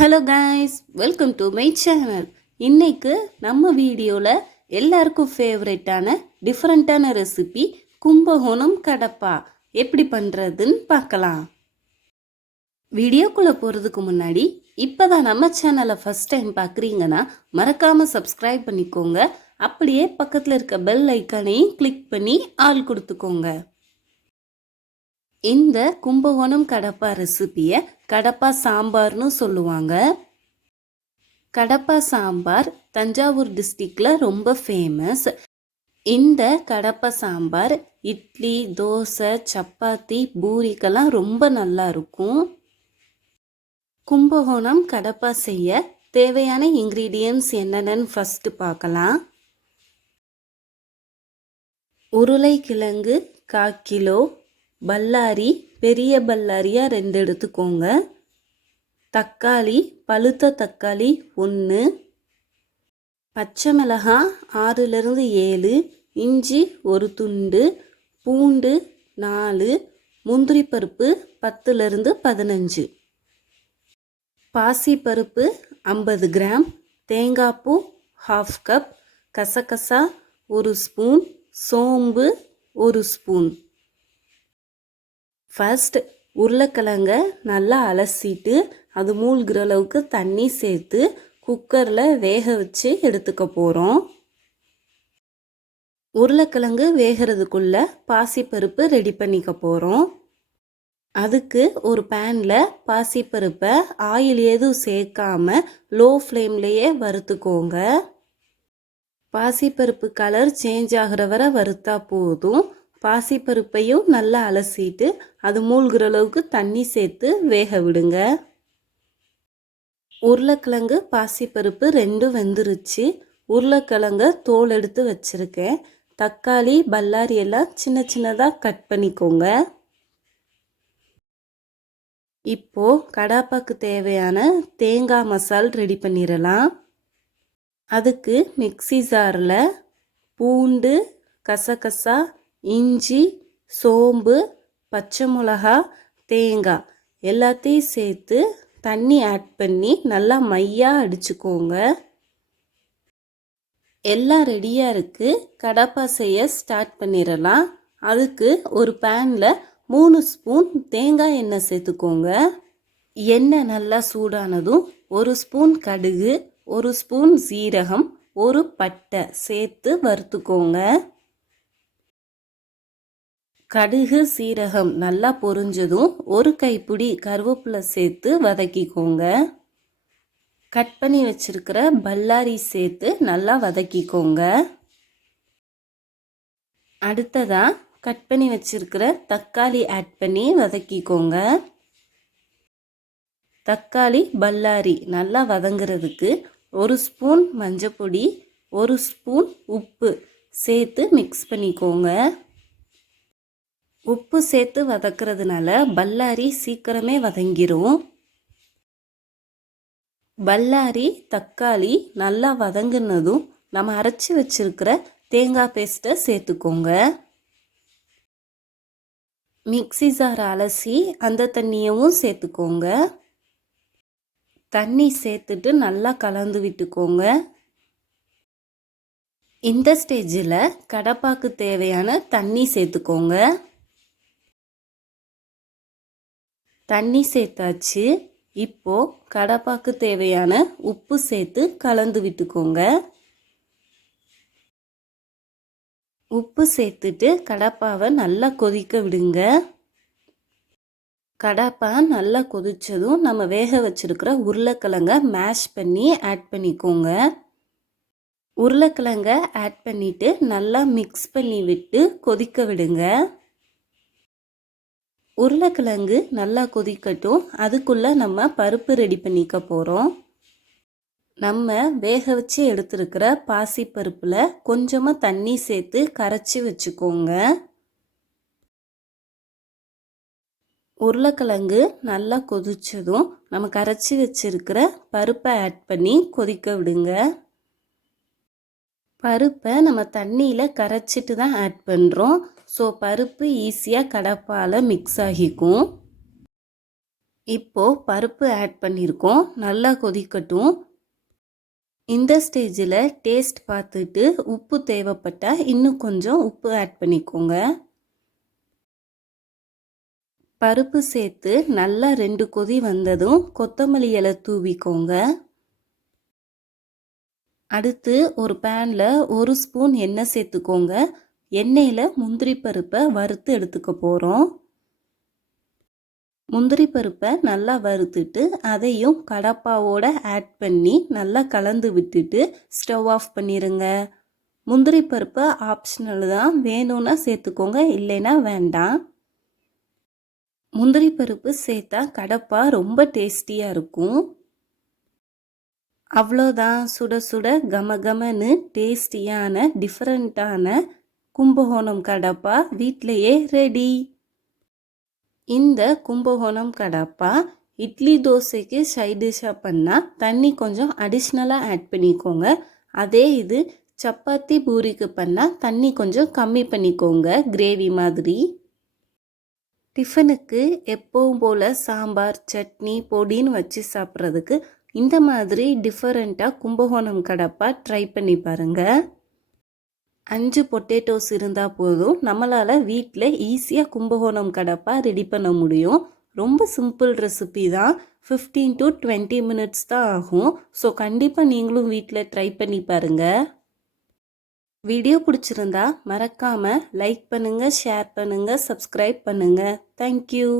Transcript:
Hello guys, welcome to my channel. இன்னைக்கு நம்ம வீடியோவில் எல்லாருக்கும் ஃபேவரட்டான டிஃப்ரெண்ட்டான ரெசிபி கும்பகோணம் கடப்பா எப்படி பண்ணுறதுன்னு பார்க்கலாம். வீடியோக்குள்ளே போகிறதுக்கு முன்னாடி இப்போ தான் நம்ம சேனலை ஃபஸ்ட் டைம் பார்க்குறீங்கன்னா மறக்காமல் சப்ஸ்கிரைப் பண்ணிக்கோங்க. அப்படியே பக்கத்தில் இருக்க பெல் ஐக்கானையும் கிளிக் பண்ணி ஆள் கொடுத்துக்கோங்க. இந்த கும்பகோணம் கடப்பா ரெசிபியை கடப்பா சாம்பார்னு சொல்லுவாங்க. கடப்பா சாம்பார் தஞ்சாவூர் டிஸ்ட்ரிக்டில் ரொம்ப ஃபேமஸ். இந்த கடப்பா சாம்பார் இட்லி, தோசை, சப்பாத்தி, பூரிக்கெல்லாம் ரொம்ப நல்லா இருக்கும். கும்பகோணம் கடப்பா செய்ய தேவையான இன்க்ரீடியன்ட்ஸ் என்னென்னு ஃபஸ்ட்டு பார்க்கலாம். உருளைக்கிழங்கு 1/4 கிலோ, பல்லாரி பெரிய பல்லாரியாக 2 எடுத்துக்கோங்க, தக்காளி பழுத்த தக்காளி 1, பச்சை மிளகாய் 6லிருந்து 7, இஞ்சி 1 துண்டு, பூண்டு 4, முந்திரி பருப்பு 10லிருந்து 15, பாசிப்பருப்பு 50 கிராம், தேங்காய் பூ 1/2 கப், கசகசா 1 ஸ்பூன், சோம்பு 1 ஸ்பூன். ஃபர்ஸ்ட் உருளைக்கிழங்க நல்லா அலசிட்டு அது மூழ்கிற அளவுக்கு தண்ணி சேர்த்து குக்கரில் வேக வச்சு எடுத்துக்க போகிறோம். உருளைக்கிழங்கு வேகிறதுக்குள்ள பாசிப்பருப்பு ரெடி பண்ணிக்க போகிறோம். அதுக்கு ஒரு பேனில் பாசிப்பருப்பை ஆயில் எதுவும் சேர்க்காம லோ ஃப்ளேம்லேயே வறுத்துக்கோங்க. பாசிப்பருப்பு கலர் சேஞ்ச் ஆகிற வரை வறுத்தா போதும். பாசிப்பருப்பையும் நல்லா அலசிட்டு அது மூழ்கிற அளவுக்கு தண்ணி சேர்த்து வேக விடுங்க. உருளைக்கிழங்கு பாசிப்பருப்பு 2 வெந்துருச்சு. உருளைக்கிழங்க தோல் எடுத்து வச்சுருக்கேன். தக்காளி பல்லாரி எல்லாம் சின்ன சின்னதாக கட் பண்ணிக்கோங்க. இப்போது கடாப்பாக்கு தேவையான தேங்காய் மசால் ரெடி பண்ணிடலாம். அதுக்கு மிக்ஸி ஜாரில் பூண்டு, கசகசா, இஞ்சி, சோம்பு, பச்சை மிளகா, தேங்காய் எல்லாத்தையும் சேர்த்து தண்ணி ஆட் பண்ணி நல்லா மையாக அடிச்சுக்கோங்க. எல்லாம் ரெடியாக இருக்குது. கடப்பா செய்ய ஸ்டார்ட் பண்ணிடலாம். அதுக்கு ஒரு பேனில் 3 ஸ்பூன் தேங்காய் எண்ணெய் சேர்த்துக்கோங்க. எண்ணெய் நல்லா சூடானதும் 1 ஸ்பூன் கடுகு, 1 ஸ்பூன் சீரகம், 1 பட்டை சேர்த்து வறுத்துக்கோங்க. கடுகு சீரகம் நல்லா பொரிஞ்சதும் 1 கைப்பிடி கருவேப்பிலை சேர்த்து வதக்கிக்கோங்க. கட் பண்ணி வச்சிருக்கிற பல்லாரி சேர்த்து நல்லா வதக்கிக்கோங்க. அடுத்ததாக கட் பண்ணி வச்சிருக்கிற தக்காளி ஆட் பண்ணி வதக்கிக்கோங்க. தக்காளி பல்லாரி நல்லா வதங்கிறதுக்கு 1 ஸ்பூன் மஞ்சப்பொடி, 1 ஸ்பூன் உப்பு சேர்த்து மிக்ஸ் பண்ணிக்கோங்க. உப்பு சேர்த்து வதக்கிறதுனால பல்லாரி சீக்கிரமே வதங்கிரும். பல்லாரி தக்காளி நல்லா வதங்கினதும் நம்ம அரைச்சி வச்சிருக்கிற தேங்காய் பேஸ்ட்டை சேர்த்துக்கோங்க. மிக்ஸி ஜார் அலசி அந்த தண்ணியவும் சேர்த்துக்கோங்க. தண்ணி சேர்த்துட்டு நல்லா கலந்து விட்டுக்கோங்க. இந்த ஸ்டேஜில் கடப்பாக்கு தேவையான தண்ணி சேர்த்துக்கோங்க. தண்ணி சேர்த்தாச்சு. இப்போது கடப்பாக்கு தேவையான உப்பு சேர்த்து கலந்து விட்டுக்கோங்க. உப்பு சேர்த்துட்டு கடப்பாவை நல்லா கொதிக்க விடுங்க. கடப்பா நல்லா கொதித்ததும் நம்ம வேக வச்சுருக்கிற உருளைக்கிழங்க மேஷ் பண்ணி ஆட் பண்ணிக்கோங்க. உருளைக்கிழங்க ஆட் பண்ணிவிட்டு நல்லா மிக்ஸ் பண்ணி விட்டு கொதிக்க விடுங்க. உருளைக்கிழங்கு நல்லா கொதிக்கட்டும். அதுக்குள்ளே நம்ம பருப்பு ரெடி பண்ணிக்க போகிறோம். நம்ம வேக வச்சு எடுத்துருக்கிற பாசிப்பருப்பில் கொஞ்சமாக தண்ணி சேர்த்து கரைச்சி வச்சுக்கோங்க. உருளைக்கிழங்கு நல்லா கொதித்ததும் நம்ம கரைச்சி வச்சுருக்கிற பருப்பை ஆட் பண்ணி கொதிக்க விடுங்க. பருப்பை நம்ம தண்ணியில் கரைச்சிட்டு தான் ஆட் பண்ணுறோம். ஸோ பருப்பு ஈஸியாக கடப்பால் மிக்ஸ் ஆகிக்கும். இப்போ பருப்பு ஆட் பண்ணியிருக்கோம், நல்லா கொதிக்கட்டும். இந்த ஸ்டேஜில் டேஸ்ட் பார்த்துட்டு உப்பு தேவைப்பட்டால் இன்னும் கொஞ்சம் உப்பு ஆட் பண்ணிக்கோங்க. பருப்பு சேர்த்து நல்லா 2 கொதி வந்ததும் கொத்தமல்லி இலை தூவிக்கோங்க. அடுத்து ஒரு பேனில் 1 ஸ்பூன் எண்ணெய் சேர்த்துக்கோங்க. எண்ணெயில் முந்திரி பருப்பை வறுத்து எடுத்துக்க போகிறோம். முந்திரி பருப்பை நல்லா வறுத்துட்டு அதையும் கடப்பாவோட ஆட் பண்ணி நல்லா கலந்து விட்டுட்டு ஸ்டவ் ஆஃப் பண்ணிடுங்க. முந்திரி பருப்பு ஆப்ஷனல் தான், வேணும்னா சேர்த்துக்கோங்க, இல்லைன்னா வேண்டாம். முந்திரி பருப்பு சேர்த்தா கடப்பா ரொம்ப டேஸ்டியாக இருக்கும். அவ்வளோதான், சுட சுட கமகமன்னு டேஸ்டியான டிஃப்ரெண்ட்டான கும்பகோணம் கடப்பா வீட்டிலையே ரெடி. இந்த கும்பகோணம் கடப்பா இட்லி தோசைக்கு சைட் டிஷ்ஷாக பண்ணால் தண்ணி கொஞ்சம் அடிஷ்னலாக ஆட் பண்ணிக்கோங்க. அதே இது சப்பாத்தி பூரிக்கு பண்ணால் தண்ணி கொஞ்சம் கம்மி பண்ணிக்கோங்க, கிரேவி மாதிரி. டிஃபனுக்கு எப்பவும் போல் சாம்பார் சட்னி பொடின்னு வச்சு சாப்பிட்றதுக்கு இந்த மாதிரி டிஃபரெண்ட்டாக கும்பகோணம் கடப்பா ட்ரை பண்ணி பாருங்கள். 5 பொட்டேட்டோஸ் இருந்தால் போதும், நம்மளால் வீட்டில் ஈஸியாக கும்பகோணம் கடப்பா ரெடி பண்ண முடியும். ரொம்ப சிம்பிள் ரெசிபி தான், 15 to 20 மினிட்ஸ் தான் ஆகும். ஸோ கண்டிப்பாக நீங்களும் வீட்டில் ட்ரை பண்ணி பாருங்கள். வீடியோ பிடிச்சிருந்தா மறக்காமல் லைக் பண்ணுங்கள், ஷேர் பண்ணுங்கள், சப்ஸ்கிரைப் பண்ணுங்கள். தேங்க்யூ.